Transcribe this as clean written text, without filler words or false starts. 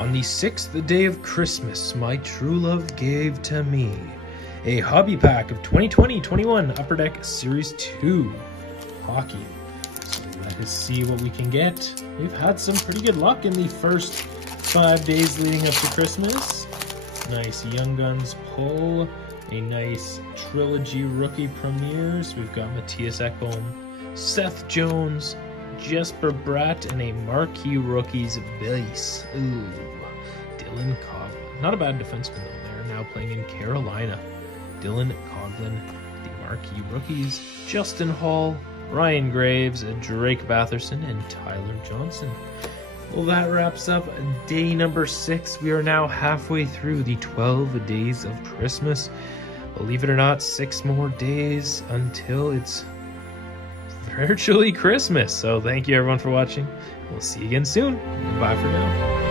On the 6th day of Christmas, my true love gave to me a hobby pack of 2020-21 Upper Deck Series 2 hockey. So let us see what we can get. We've had some pretty good luck in the first 5 days leading up to Christmas. Nice Young Guns pull, a nice Trilogy rookie premieres. We've got Matthias Ekholm, Seth Jones, Jesper Bratt, and a marquee rookies base. Ooh, Dylan Coghlan. Not a bad defenseman though. They're now playing in Carolina. Dylan Coghlan, the marquee rookies. Justin Hall, Ryan Graves, Drake Batherson, and Tyler Johnson. Well, that wraps up day number 6. We are now halfway through the 12 days of Christmas. Believe it or not, 6 more days until it's virtually Christmas. So thank you everyone for watching. We'll see you again soon. Goodbye for now.